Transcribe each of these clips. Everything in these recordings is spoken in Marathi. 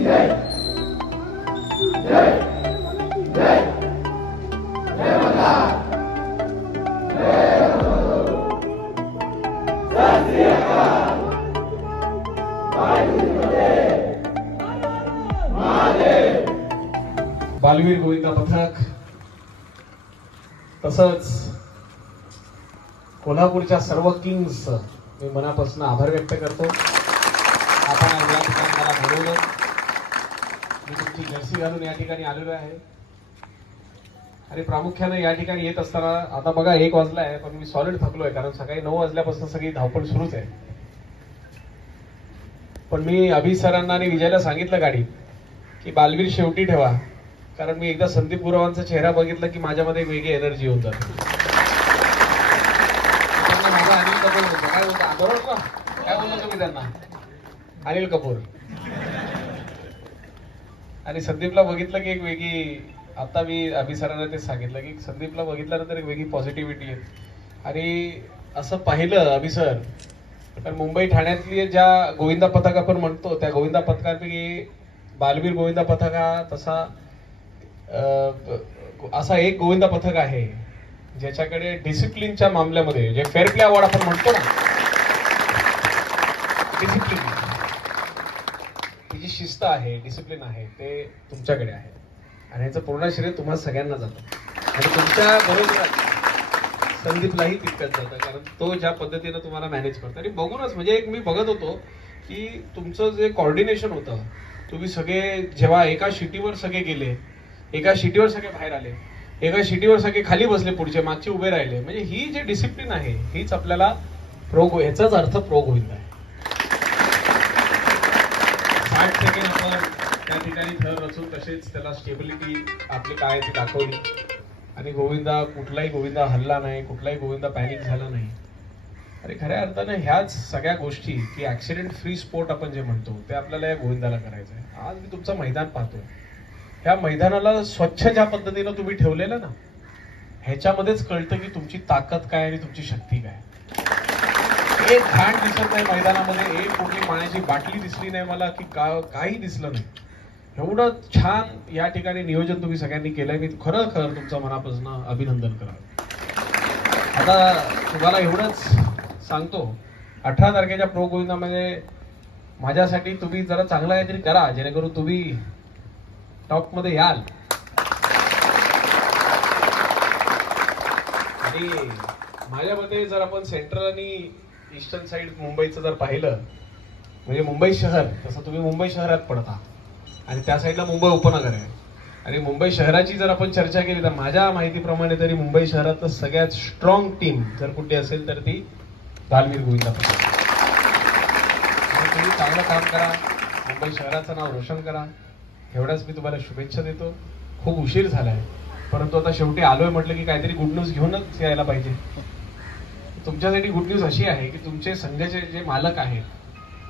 बालवीर गोविंदा पथक तसंच कोल्हापूरच्या सर्व किंग्स मी मनापासून आभार व्यक्त करतो. आपण या ठिकाणी मला बोलवलं, मी तुमची जर्सी घालून या ठिकाणी आलेलो आहे. आणि प्रामुख्याने या ठिकाणी येत असताना आता बघा 1 वाजला आहे, पण मी सॉलिड थकलो आहे कारण सकाळी 9 वाजल्यापासून सगळी धावपळ सुरूच आहे. पण मी अभि सरांना आणि विजयला सांगितलं गाडीत की बालवीर शेवटी ठेवा, कारण मी एकदा संदीप गुरवांचा चेहरा बघितला की माझ्यामध्ये एक वेगळी एनर्जी होऊन जाते. माझा अनिल कपूर होता, काय होता बरोबर, काय बोललो तुम्ही त्यांना, अनिल कपूर. आणि संदीपला बघितलं की एक वेगळी, आता मी अभि सरांना ते सांगितलं की संदीपला बघितल्यानंतर एक वेगळी पॉझिटिव्हिटी आहे. आणि असं पाहिलं अभि सर, तर मुंबई ठाण्यातली ज्या गोविंदा पथक आपण म्हणतो त्या गोविंदा पथकापैकी बालवीर गोविंदा पथक हा तसा असा एक गोविंदा पथक आहे ज्याच्याकडे डिसिप्लिनच्या मामल्यामध्ये, जे फेअर प्ले अवॉर्ड आपण म्हणतो ना, डिसिप्लिन, ती जी शिस्त आहे, डिसिप्लिन आहे, ते तुमच्याकडे आहे. आणि याचं पूर्ण श्रेय तुम्हाला सगळ्यांना जातं. आणि तुमच्या बरोबर संदीपलाही तितकंच जातं, कारण तो ज्या पद्धतीनं तुम्हाला मॅनेज करतो. आणि बघूनच म्हणजे एक मी बघत होतो की तुमचं जे कॉर्डिनेशन होतं, तुम्ही सगळे जेव्हा एका शिटीवर सगळे गेले, एका शिटीवर सगळे बाहेर आले, एका शिटीवर सगळे खाली बसले, पुढचे मागचे उभे राहिले, म्हणजे ही जी डिसिप्लिन आहे हीच आपल्याला ह्याचाच अर्थ प्रो गोविंदा आहे. 60 सेकंड आपण त्या ठिकाणी थर रचून तसेच त्याला स्टेबिलिटी आपली काय ती दाखवली. आणि कुठलाही गोविंदा हल्ला नाही, कुठलाही गोविंदा पॅनिक झाला नाही. आणि खऱ्या अर्थानं ह्याच सगळ्या गोष्टी की ऍक्सिडेंट फ्री स्पोर्ट आपण जे म्हणतो ते आपल्याला या गोविंदाला करायचं आहे. आज मी तुमचं मैदान पाहतोय, ह्या मैदानाला स्वच्छ ज्या पद्धतीनं तुम्ही ठेवलेलं ना, ह्याच्यामध्येच कळतं की तुमची ताकद काय आणि तुमची शक्ती काय. एक घाण दिसत नाही मैदानामध्ये, एक कुठली पाण्याची बाटली दिसली नाही मला, की काही दिसलं नाही. एवढं छान या ठिकाणी नियोजन तुम्ही सगळ्यांनी केलंय. मी खरं तुमचं मनापासून अभिनंदन करा. आता तुम्हाला एवढंच सांगतो, 18 तारखेच्या प्रो गोविंदामध्ये माझ्यासाठी तुम्ही जरा चांगलं काहीतरी करा, जेणेकरून तुम्ही टॉप मध्ये याल. आणि माझ्या मते जर आपण सेंट्रल आणि ईस्टर्न साइड मुंबईचं जर पाहिलं, म्हणजे मुंबई शहर, तसं तुम्ही मुंबई शहरात पडता आणि त्या साईडला मुंबई उपनगर आहे. आणि मुंबई शहराची जर आपण चर्चा केली तर माझ्या माहितीप्रमाणे तरी मुंबई शहरात सगळ्यात स्ट्रॉंग टीम जर कुठे असेल तर ती बालवीर गोविंदा पथक. तुम्ही चांगलं काम करा, मुंबई शहराचं नाव रोशन करा, एवढ्याच मी तुम्हाला शुभेच्छा देतो. खूप उशीर झालाय, परंतु आता शेवटी आलोय म्हटलं की काहीतरी गुड न्यूज घेऊनच यायला पाहिजे. तुमच्यासाठी गुड न्यूज अशी आहे की तुमचे संघाचे जे मालक आहेत,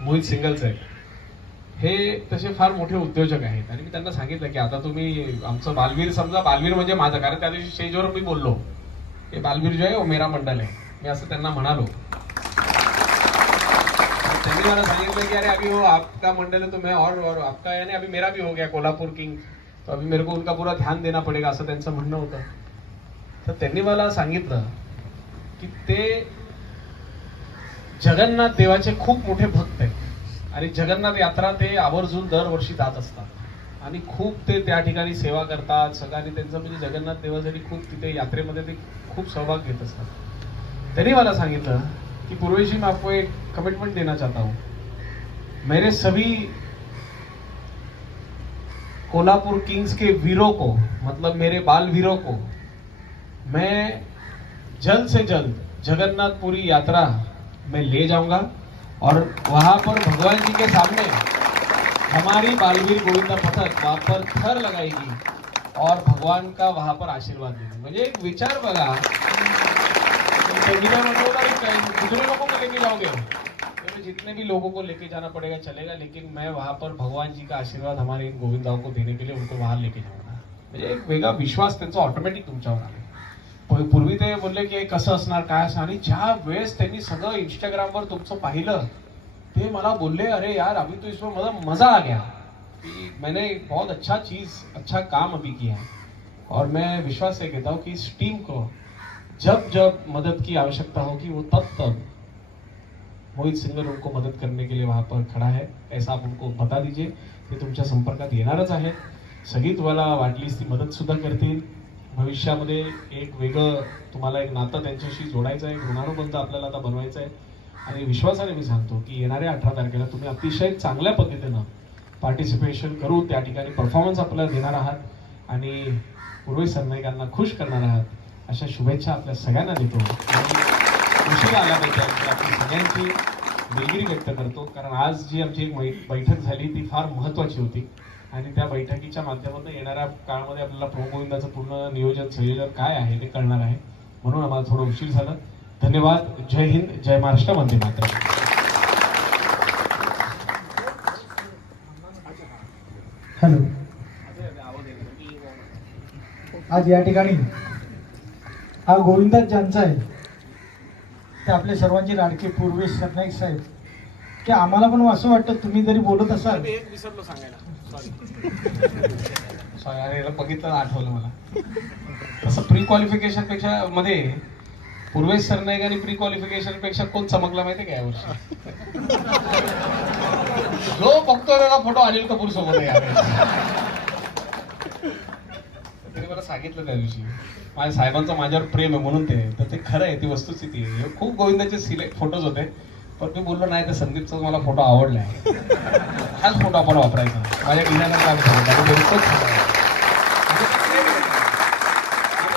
मोहित सिंगल्स आहेत, हे तसे फार मोठे उद्योजक आहेत. आणि मी त्यांना सांगितलं की आता तुम्ही आमचं बालवीर, समजा बालवीर म्हणजे माझं, कारण त्या दिवशी स्टेजवर मी बोललो की बालवीर जो आहे वो मेरा मंडल आहे, मी असं त्यांना म्हणालो. त्यांनी मला सांगितलं की अरे अभी वो आपका मंडल है तो मैं और आपका यानी अभी मेरा भी हो गया कोल्हापूर किंग, तो अभी मेरे को उनका पूरा ध्यान देना पडेगा, असं त्यांचं म्हणणं होतं. तर त्यांनी मला सांगितलं की ते जगन्नाथ देवाचे खूप मोठे भक्त आहेत आणि जगन्नाथ यात्रा ते आवर्जून दरवर्षी जात असतात आणि खूप ते त्या ठिकाणी सेवा करतात सगळ्यांनी. त्यांचं म्हणजे जगन्नाथ देवासाठी खूप तिथे यात्रेमध्ये ते खूप सहभाग घेत असतात. त्यांनी मला सांगितलं कि पूर्वेश जी, मैं आपको एक कमिटमेंट देना चाहता हूं. मेरे सभी कोल्हापुर किंग्स के वीरों को, मतलब मेरे बाल वीरों को, मैं जल्द से जल्द जगन्नाथपुरी यात्रा में ले जाऊंगा और वहां पर भगवान जी के सामने हमारी बालवीर गोविंदा पथक वहां पर थर लगाएगी और भगवान का वहां पर आशीर्वाद देंगे. म्हणजे एक विचार बघा, दूसरे लोगों को लेके जाओगे, तो जितने भी लोगों को लेके जाना पड़ेगा चलेगा, लेकिन मैं वहां पर भगवान जी का आशीर्वाद हमारे इन गोविंदाओं को देने के लिए उनको वहां लेके जाऊंगा. म्हणजे एक वेगळा विश्वास त्यांचा ऑटोमॅटिक तुमच्यावर आला. पूर्वी ते बोलले की कसं असणार काय असणार, आणि ज्या वेळेस त्यांनी सगळं इंस्टाग्रामवर तुमचं पाहिलं ते मला बोलले, अरे यार अभी तो इसमें मजा आ गया. कि मैंने बहुत अच्छा काम अभी किया है, और मैं विश्वास से कहता हूँ कि इस टीम को जब जब मदद की आवश्यकता होगी वो तब मोहित सिंगर उनको मदत करने के लिए वहाँ पर खड़ा है, ऐसा आप उनको बता दीजिए. ते तुमच्या संपर्कात येणारच आहेत. सगळी तुम्हाला वाटलीस ती मदत सुद्धा करतील. भविष्यामध्ये एक वेगळं तुम्हाला एक नातं त्यांच्याशी जोडायचं आहे, ऋणानुबंध आपल्याला आता बनवायचं आहे. आणि विश्वासाने मी सांगतो की येणाऱ्या 18 तारखेला तुम्ही अतिशय चांगल्या पद्धतीनं पार्टिसिपेशन करू, त्या ठिकाणी परफॉर्मन्स आपल्याला देणार आहात आणि पूर्वी सरनाईकांना खुश करणार आहात, अशा शुभेच्छा आपल्या सगळ्यांना देतो. आणि उशिरा आल्याबद्दल आपली सगळ्यांची दिलगिरी व्यक्त करतो, कारण आज जी आमची एक बैठक झाली ती फार महत्त्वाची होती आणि त्या बैठकीच्या माध्यमातून येणाऱ्या काळामध्ये आपल्याला प्रभू गोविंदाचं पूर्ण नियोजन संयोजन काय आहे ते कळणार आहे. म्हणून आम्हाला थोडं उशीर झालं. धन्यवाद. जय हिंद, जय महाराष्ट्र, वंदे मातरम. हॅलो. आज या ठिकाणी हा गोविंदा ज्यांचा आहे ते आपले सर्वांचे लाडके पूर्वेश सरनाईक साहेब, की आम्हाला पण असं वाटतं तुम्ही जरी बोलत असाल. विसरलो सांगायला, सॉरी अरे, याला बघितलं आठवलं मला. तसं प्री क्वालिफिकेशन पेक्षा मध्ये पूर्वेश सरनाईक आणि प्री क्वालिफिकेशन पेक्षा कोण चमकला माहिती का यावर्षी? जो बघतोय त्याचा फोटो अनिल कपूर सोबत आहे यावेळेस. त्याने मला सांगितलं त्या दिवशी, माझ्या साहेबांचं माझ्यावर प्रेम आहे म्हणून ते खरं आहे, ती वस्तुस्थिती आहे. खूप गोविंदाचे सिलेक्ट फोटोज होते, पण मी बोललो नाही, तर संदीपचा मला फोटो आवडला आहे, हाच फोटो आपण वापरायचा. माझ्या डिझायनरला आम्ही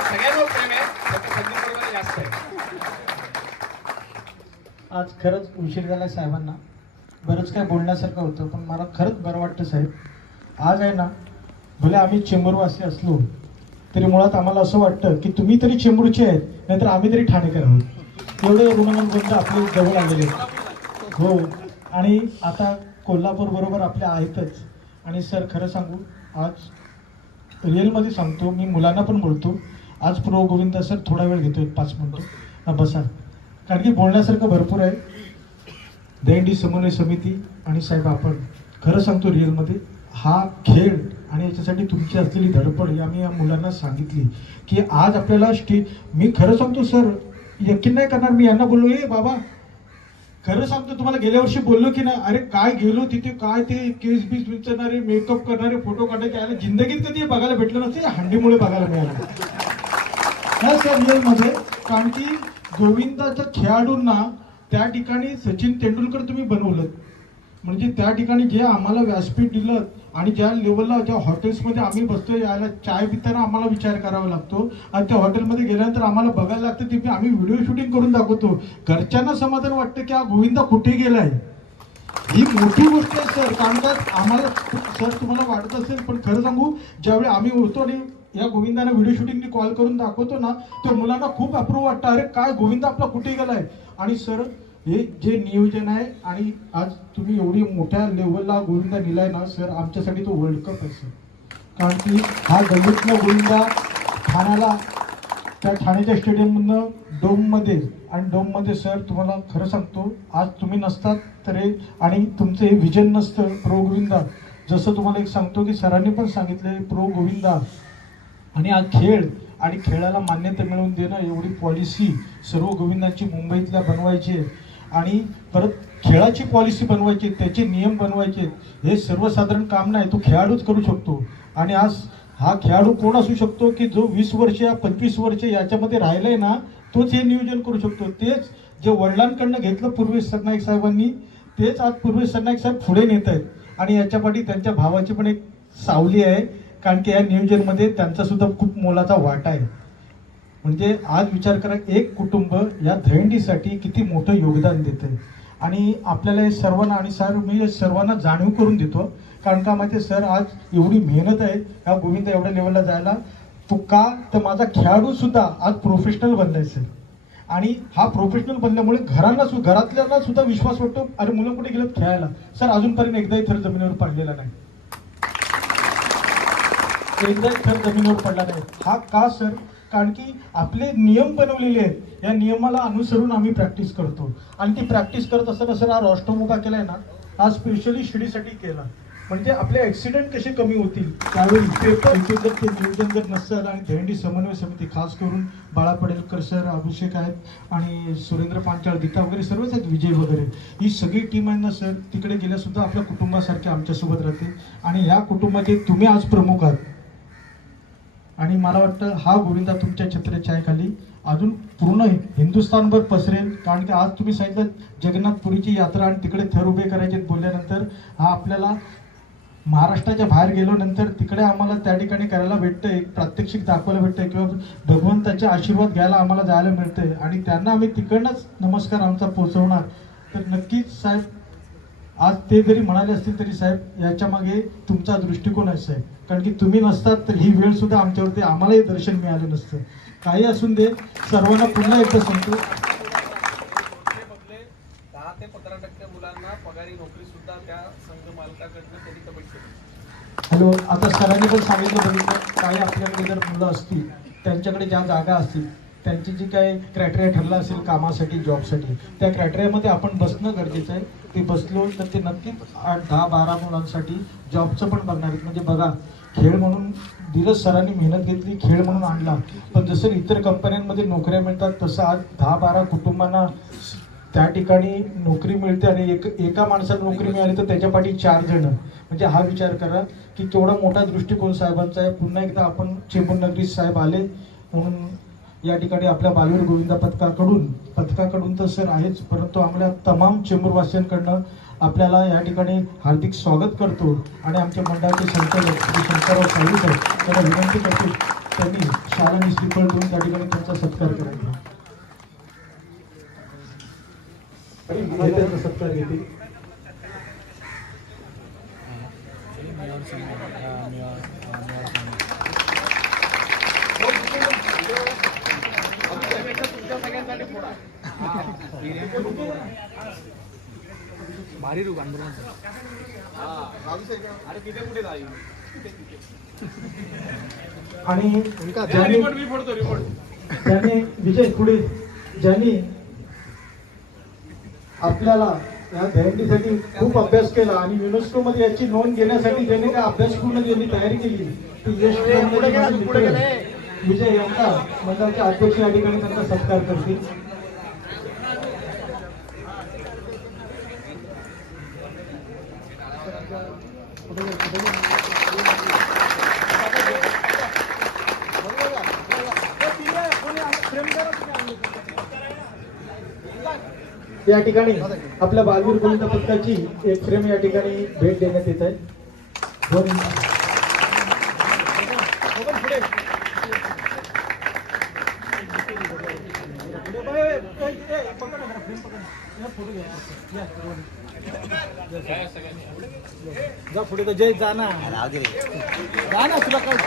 सगळ्यांवर प्रेम आहे, संदीप बरोबर जास्त आहे. आज खरंच उशीर झाला साहेबांना, बरंच काय बोलण्यासारखं होतं, पण मला खरंच बरं वाटतं साहेब. आज आहे ना, भले आम्ही चेंबूरवासी असलो तरी मुळात आम्हाला असं वाटतं की तुम्ही तरी चेंबूरचे आहेत, नाहीतर आम्ही तरी ठाणेकर आहोत. एवढे ऋणानुबंध आपले जवळ आलेले आहेत. हो, आणि आता कोल्हापूर बरोबर आपल्या आहेतच. आणि सर खरं सांगू, आज रिअलमध्ये सांगतो, मी मुलांना पण बोलतो, आज प्रो गोविंदा सर थोडा वेळ घेतोय, 5 मिनिटं बसा, कारण की बोलण्यासारखं भरपूर आहे. दहीहंडी समन्वय समिती आणि साहेब, आपण खरं सांगतो रिअलमध्ये हा खेळ आणि याच्यासाठी तुमची असलेली धडपड ही आम्ही या मुलांना सांगितली की आज आपल्याला मी खरं सांगतो सर, यकीन नाही करणार, मी यांना बोललो, ए बाबा खरं सांगतो तुम्हाला, गेल्या वर्षी बोललो की नाही, अरे काय गेलो तिथे, काय ते केस बीस विचारणारे, मेकअप करणारे, फोटो काढायचे, याला जिंदगीत कधी बघायला भेटलं नसतं, हंडीमुळे बघायला मिळालं ह्या सिरियलमध्ये. कारण की गोविंदाच्या खेळाडूंना त्या ठिकाणी सचिन तेंडुलकर तुम्ही बनवलं, म्हणजे त्या ठिकाणी जे आम्हाला व्यासपीठ दिलं आणि ज्या लेवलला ज्या हॉटेल्समध्ये आम्ही बसतो, यायला चाय पिताना आम्हाला विचार करावा लागतो आणि त्या हॉटेलमध्ये गेल्यानंतर आम्हाला बघायला लागतं, ते आम्ही व्हिडिओ शूटिंग करून दाखवतो. घरच्यांना समाधान वाटतं की हा गोविंदा कुठे गेलाय. ही मोठी गोष्ट आहे सर. कारण का आम्हाला सर तुम्हाला वाटत असेल, पण खरं सांगू, ज्यावेळी आम्ही होतो आणि या गोविंदाला व्हिडिओ शूटिंगनी कॉल करून दाखवतो ना, त्या मुलांना खूप अप्रूव्ह वाटतं, अरे काय गोविंदा आपला कुठे गेलाय. आणि सर हे जे नियोजन आहे, आणि आज तुम्ही एवढी मोठ्या लेवलला गोविंदा नेलाय ना सर, आमच्यासाठी तो वर्ल्ड कप आहे सर. कारण की हा गल्लीतला गोविंदा ठाण्याला, त्या ठाण्याच्या स्टेडियममधनं डोममध्ये, आणि डोममध्ये सर तुम्हाला खरं सांगतो, आज तुम्ही नसतात तर आणि तुमचं हे विजन नसतं प्रो गोविंदा. जसं तुम्हाला एक सांगतो की सरांनी पण सांगितलं, प्रो गोविंदा आणि हा खेळ आणि खेळाला मान्यता मिळवून देणं, एवढी पॉलिसी सर्व गोविंदांची मुंबईतल्या बनवायची, आणि परत खेळाची पॉलिसी बनवायची, त्याचे नियम बनवायचे, हे सर्वसाधारण काम नाही, तो खेळाडूच करू शकतो. आणि आज हा खेळाडू कोण असू शकतो की जो 20 वर्ष या 25 वर्ष याच्यामध्ये राहिलाय ना, तोच हे नियोजन करू शकतो. तेच जे वडिलांकडनं घेतलं पूर्वेश सरनाईक साहेबांनी, तेच आज पूर्वेश सरनाईक साहेब पुढे नेत आहेत. आणि याच्यापाठी त्यांच्या भावाची पण एक सावली आहे, कारण की या नियोजनमध्ये त्यांचा सुद्धा खूप मोलाचा वाटा आहे. म्हणजे आज विचार करा, एक कुटुंब या दहीहंडीसाठी किती मोठं योगदान देत आहे. आणि आपल्याला हे सर्वांना, आणि सर मी सर्वांना जाणीव करून देतो, कारण का माहिती आहे सर, आज एवढी मेहनत आहे ह्या गोविंदा एवढ्या लेवलला जायला. तो का तर माझा खेळाडू सुद्धा आज प्रोफेशनल बनलाय सर. आणि हा प्रोफेशनल बनल्यामुळे घरातल्यांना सुद्धा विश्वास वाटतो, अरे मुलं कुठे गेलेत खेळायला. सर अजूनपर्यंत एकदाही थर जमिनीवर पडलेला नाही, एकदाही थर जमिनीवर पडला नाही. हा का सर, कारण की आपले नियम बनवलेले आहेत, या नियमाला अनुसरून आम्ही प्रॅक्टिस करतो. आणि ती प्रॅक्टिस करत असताना सर हा रोस्टम उभा केलाय ना, हा स्पेशली शिडीसाठी केला. म्हणजे आपले ऍक्सिडेंट कसे कमी होतील त्यावेळी पेपर जर ते नियोजन जर नसतं आणि दहीहंडी समन्वय समिती खास करून बाळा पडेलकर सर, अभिषेक आहेत आणि सुरेंद्र पांचाळ, गीता वगैरे सर्वच आहेत, विजय वगैरे, ही सगळी टीम आहे ना सर, तिकडे गेल्या सुद्धा आपल्या कुटुंबासारखे आमच्यासोबत राहते आणि या कुटुंबाचे तुम्ही आज प्रमुख आहात. आणि मला वाटतं हा गोविंदा तुमच्या छत्रछायेखाली अजून पूर्ण हिंदुस्थानभर पसरेल. कारण की आज तुम्ही सांगितलं जगन्नाथपुरीची यात्रा आणि तिकडे थर उभे करायचे बोलल्यानंतर हा आपल्याला महाराष्ट्राच्या बाहेर गेलो नंतर तिकडे आम्हाला त्या ठिकाणी करायला भेटतं, एक प्रात्यक्षिक दाखवायला भेटतं किंवा भगवंताचे आशीर्वाद घ्यायला आम्हाला जायला मिळतंय आणि त्यांना आम्ही तिकडनंच नमस्कार आमचा पोहोचवणार. तर नक्कीच साहेब आज ते जरी म्हणाले असतील तरी साहेब याच्या मागे तुमचा दृष्टिकोन आहे साहेब, कारण की तुम्ही नसतात तर ही वेळ सुद्धा आमच्यावरती आम्हालाही दर्शन मिळालं नसतं. काही असून दे, सर्वांना पुन्हा एकदा सांगतो 10 ते 15% मुलांना पगारी नोकरी सुद्धा त्या संघ मालकाकडनं कधी कमिट केली. हॅलो, आता सरांनी पण सांगितलं बघितलं, काही आपल्याकडे जर मुलं असतील त्यांच्याकडे ज्या जागा असतील त्यांची जी काही क्रायटेरिया ठरला असेल कामासाठी, जॉबसाठी, त्या क्रायटेरियामध्ये आपण बसणं गरजेचं आहे. ते बसलो तर ते नक्कीच 8, 10, 12 मुलांसाठी जॉबचं पण बघणार आहेत. म्हणजे बघा, खेळ म्हणून धीरज सरांनी मेहनत घेतली, खेळ म्हणून आणला, पण जसं इतर कंपन्यांमध्ये नोकऱ्या मिळतात तसं आज 10-12 कुटुंबांना त्या ठिकाणी नोकरी मिळते आणि एका माणसाला नोकरी मिळाली तर त्याच्या पाठी 4 जण. म्हणजे हा विचार करा की केवढा मोठा दृष्टिकोन साहेबांचा आहे. पुन्हा एकदा आपण चेंबूरनगरी साहेब आले म्हणून या ठिकाणी आपल्या बालवीर गोविंदा पथकाकडून तर सर आहेच, परंतु आम्हाला तमाम चेंबूरवासियांकडनं आपल्याला या ठिकाणी हार्दिक स्वागत करतो आणि आमच्या मंडळाचे संचालक श्री शंकरराव साळवी साहेब त्यांना विनंती करतो त्यांनी शाल आणि श्रीफळ देऊन त्या ठिकाणी त्यांचा सत्कार करायचा. त्यांचा सत्कार घेतील. भारी रूप आंदोलन अरे किती कुठे जाईल आणि ज्याने विजय पुढे ज्यांनी आपल्याला या दहीहंडीसाठी खूप अभ्यास केला आणि युनेस्को मध्ये याची नोंद घेण्यासाठी ज्यांनी काय अभ्यासपूर्ण ज्यांनी तयारी केली ती यश विजय यांचा मंडळाचे अध्यक्ष या ठिकाणी त्यांचा सत्कार करतील. या ठिकाणी आपल्या बालवीर गोविंदा पथकाची एक फ्रेम या ठिकाणी भेट देण्यात येत आहे. जा पुढे तर जय जाना जाना तुला काय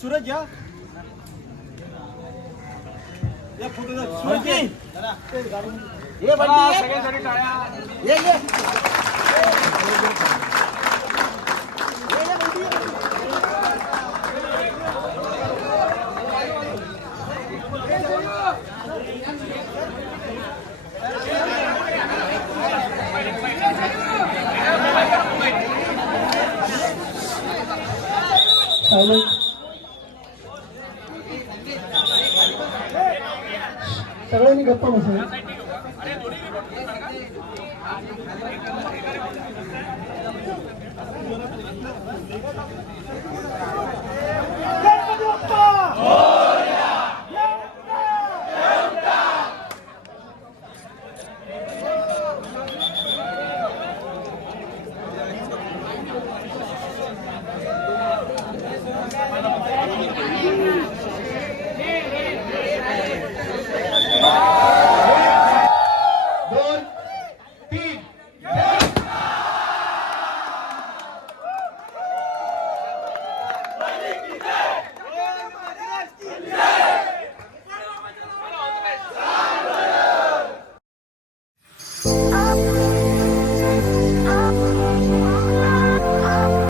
सूरज या फोटो सगळ्यांसाठी टाळ्या. सगळ्यांनी गप्पा बसायला.